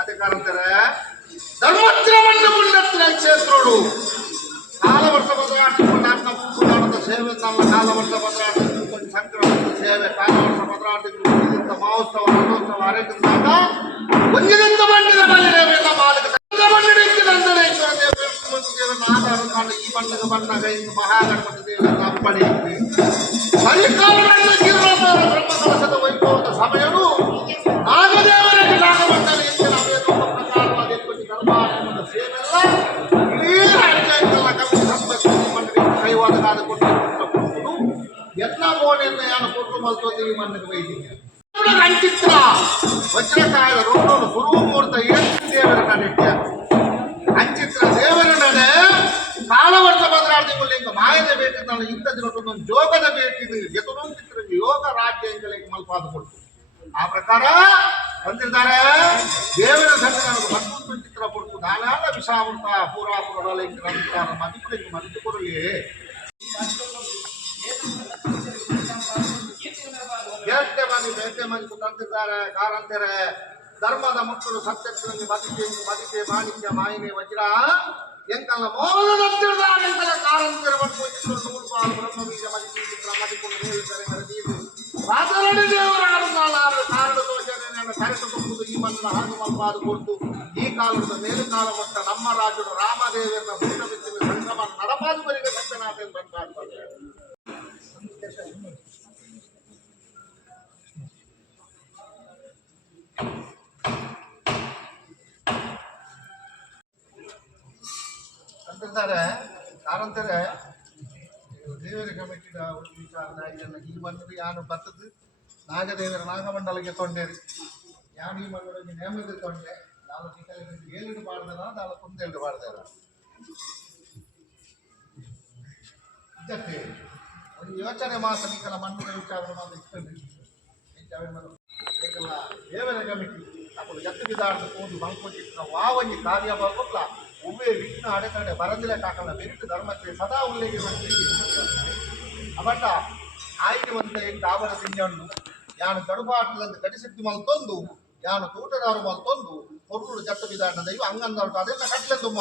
ಅಧಿಕಾರಂತರ ಧರ್ಮೋಚ್ರಮಣ್ಣ ಪುಣ್ಯತ್ರ ಕ್ಷೇತ್ರೋಡು ಕಾಲ ವರ್ಷ ಬದಲಾಟದ ಸೇವೆ ತನ್ನ ಕಾಲ ವರ್ಷ ಬದಲಾಟ ಸಂಕ್ರಮಣದ ಸೇವೆ ಕಾಲ ವರ್ಷ ಬದಲಾಟದಿಂದ ಮಹೋತ್ಸವ ರಥೋತ್ಸವ ಅರೆಗಿಂದಾಗ ಒಂದಿನಿಂದ ಬಂಡಿದ ಬಲಿರೇವೆಲ್ಲ ಮಾಲಕ ನಂದನೇಶ್ವರ ದೇವರನ್ನು ಆಧಾರ ಕಾಣ ಈ ಬಣ್ಣದ ಬಣ್ಣಗ ಇಂದು ಮಹಾಗಣಪತಿ ದೇವರನ್ನು ಅಪ್ಪಣೆಯಿದೆ ಬಲಿಕಾಲದಲ್ಲಿ ಗಿರಿರಾಜರ ಬ್ರಹ್ಮಕಲಶದ ವೈಭವದ ಸಮಯವು ನಾಗದೇವರಿಗೆ ನಾಗಮಂಡಲ ಹೆಚ್ಚಿನ ಅವೇದೋಪ ಪ್ರಕಾರವಾದ ಎಪ್ಪಟಿ ಧರ್ಮಾತ್ಮದ ಸೇವೆಲ್ಲ ಇಡೀ ರಾಜ್ಯಕ್ಕೆಲ್ಲ ಕವಿ ಸಂಪತ್ತಿ ಮಂಡಳಿಗೆ ಕೈವಾದ ಕಾದ ಕೊಟ್ಟು ಎಲ್ಲ ಮೋನೆಯನ್ನು ಯಾನು ಕೊಟ್ಟು ಮಲ್ತೋದು ಈ ಮಣ್ಣಿಗೆ ವೈದ್ಯ ಅಂಚಿತ್ರ ವಜ್ರಕಾಯದ ರೋಡೋಡು ಗುರುಮೂರ್ತ ಏಳು ದೇವರ ನಡೆಯ ಅಂಚಿತ್ರ ದೇವರ ನಡೆ ಕಾಲವರ್ಷ ಬದಲಾಡ್ತಿಗಳು ಈಗ ಮಾಯದ ಭೇಟಿ ನಾನು ಇಂಥ ದಿನ ಜೋಗದ ಭೇಟಿ ಎದುರು ಚಿತ್ರ ಯೋಗ ರಾಜ್ಯ ಎಂಗಳಿಗೆ ಮಲ್ಪಾದ ಕೊಡ್ತು ಆ ಪ್ರಕಾರ ಬಂದಿದ್ದಾರೆ ದೇವರ ಸಂಘ ನನಗೆ ಮತ್ತೊಂದು ಚಿತ್ರ ಕೊಡ್ತು ನಾನಾದ ವಿಷಾಮೃತ ಪೂರಾಪುರ ಮದಿಪುಳಿಗೆ ಮದಿಪುರಲಿ ಬೇಟೆ ಮಂದಿ ತಂದಿದ್ದಾರೆ ಕಾರಂತಾರೆ ಧರ್ಮದ ಮಕ್ಕಳು ಸತ್ಯಕ್ಕೆ ಮದಿಕೆ ಮಾಣಿಕ್ಯ ಮಾಯಿನೆ ವಜ್ರ ಎಂಕಲ್ಲ ಮೋಲದಂತಿದ್ದಾರೆ ಎಂಕಲ್ಲ ಕಾರಂತರ ಮಕ್ಕಳು ಉಡುಪಾಲು ಬ್ರಹ್ಮಬೀಜ ಮದಿಕೆ ಚಿತ್ರ ಮದಿಕೊಂಡು ಹೇಳಿದ್ದಾರೆ ನಡೆದಿದ್ದು ರಾಜರಡಿ ದೇವರ ಕಾರಣ ದೋಷನೆಯನ್ನು ಕರೆತುಕೊಂಡು ಈ ಮಣ್ಣ ಹಾಗೆ ಮಲ್ಪಾದು ಕೊಟ್ಟು ಈ ಕಾಲದ ಮೇಲು ಕಾಲ ಮಟ್ಟ ನಮ್ಮ ರಾಜರು ರಾಮದೇವರನ್ನ ಭೂತ ಬಿಚ್ಚಿನ ಸಂಗಮ ನಡಪಾದುವರಿಗೆ ಸತ್ಯನಾಥ ಎಂದು ಬಂದಾಡ್ತಾರೆ ಅಂತಾರೆ ಕಾರಂತಾರೆ ದೇವರ ಕಮಿಟಿದ ವಿಚಾರ ಈ ಮಣ್ಣು ಯಾನು ಬರ್ತದ್ದು ನಾಗದೇವರ ನಾಗಮಂಡಲಕ್ಕೆ ತೊಂಡೇರಿ ಯಾನು ಈ ಮಣ್ಣೊಳಗೆ ನೇಮದ ತೊಂಡೆ ನಾಲ್ಕು ಚಿಕ್ಕಲಿಗೆ 7 ಬಾರ್ದಾರ ನಾಲ್ಕು 1 ಬಾರ್ದಾರ ಇದಕ್ಕೆ ಒಂದು ಯೋಚನೆ ಮಾತ್ರ ಈಗಲ ಮಣ್ಣು ವಿಚಾರ ಮಾತ್ರ ಇರ್ತದೆ ಈಗಲ ದೇವರ ಕಮಿಟಿ ಅప్పుడు ಎತ್ತು ಬಿದ್ದಾಡ್ದು ಕೂದು ಬಂಕೊಟ್ಟಿನ ವಾವನಿ ಕಾರ್ಯ ಬರ್ಕೊಟ್ಲ ಉವ್ವೇ ವಿಘ್ನ ಅಡೆತಡೆ ಬರದಿಲ್ಲ ಕಾಕಲ್ಲ ಬೆರಿಟ್ಟು ಧರ್ಮಕ್ಕೆ ಸದಾ ಉಲ್ಲೇಖ ಅಬಟ್ಟ ಆಯ್ಕೆ ಬಂದ ಎಂಟು ಆವರ ತಿಂಜಣ್ಣು ಯಾನು ಗಡುಪಾಟದಂತೆ ಗಡಿಸಿಟ್ಟು ಮಲ್ತೊಂದು ಯಾನು ತೂಟದಾರು ಮಲ್ತೊಂದು ಹೊರೂರು ಜಟ್ಟು ಬಿದ್ದಾಡ ದೈವ ಹಂಗಂದೊಟ್ಟು ಅದೆಲ್ಲ ಕಟ್ಲೆ ತುಂಬ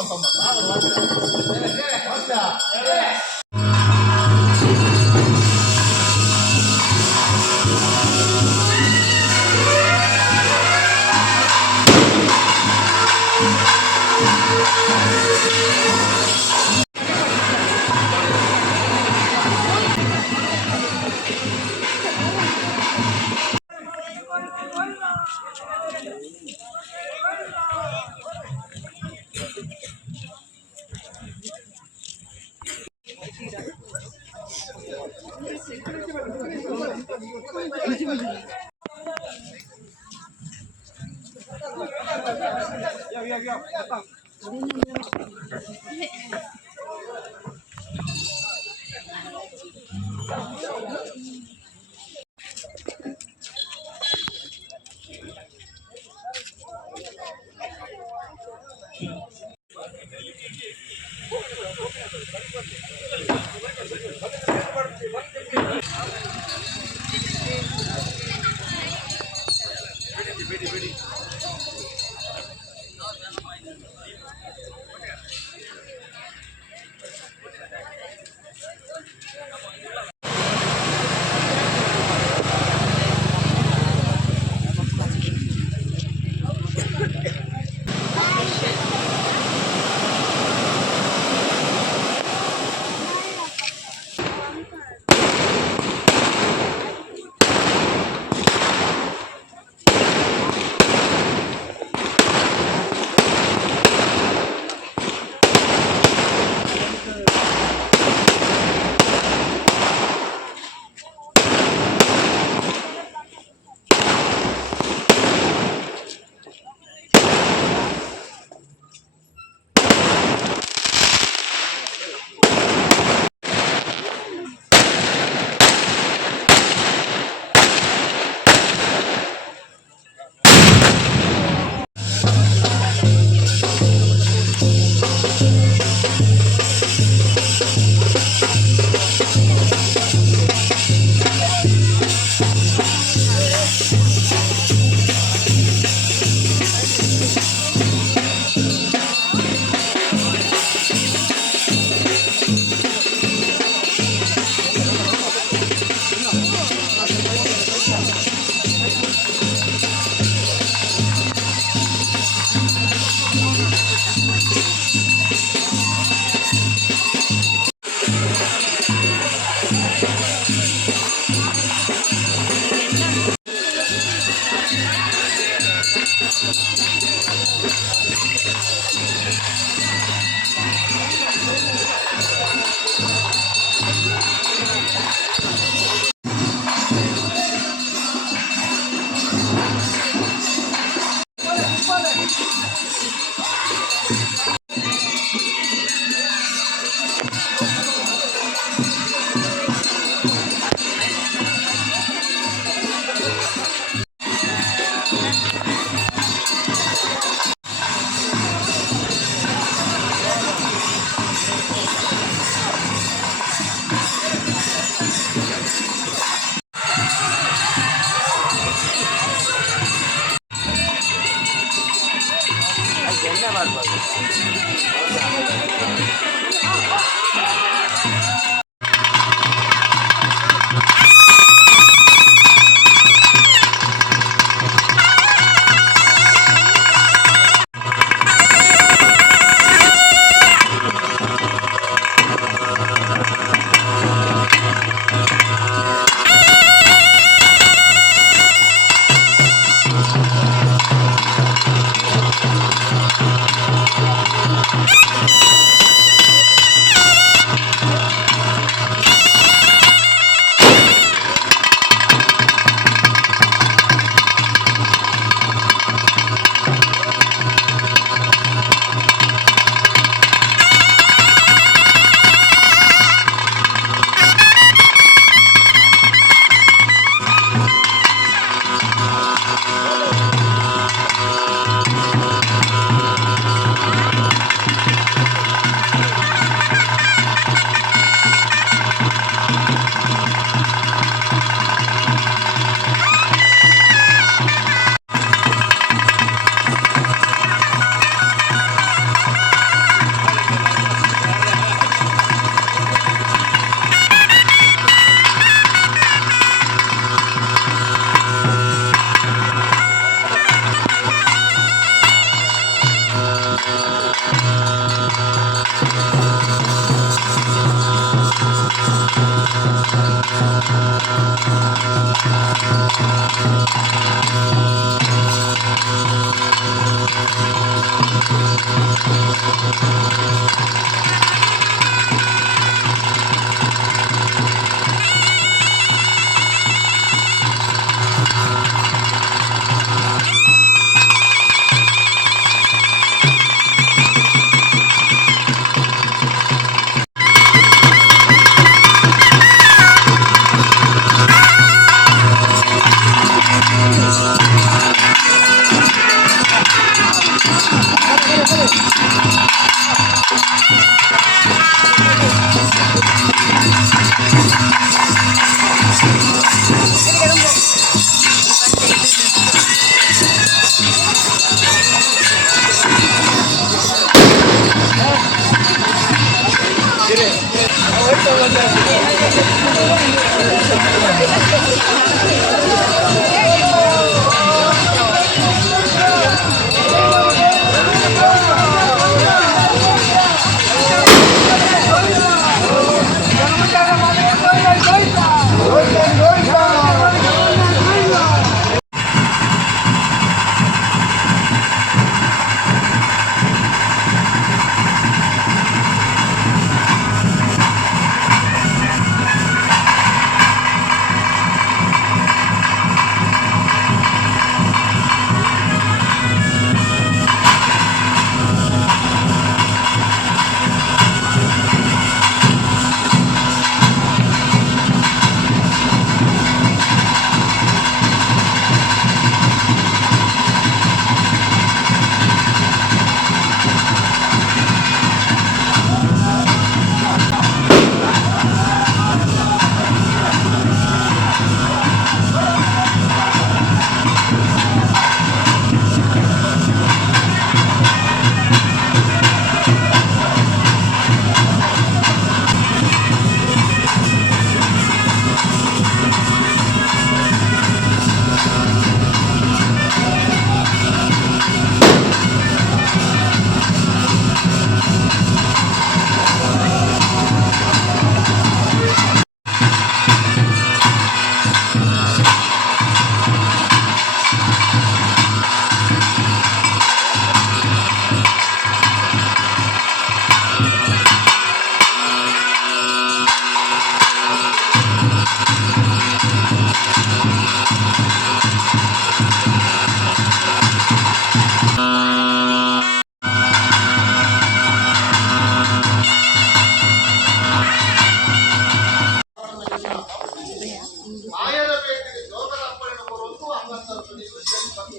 ಮಾಯದ ಬೇಟೆಗೆ ಜೋಗದ ಅಪ್ಪಣೆ ಬರುವುದು ಅಂಗಂತರ ನೀವು ಬಂದು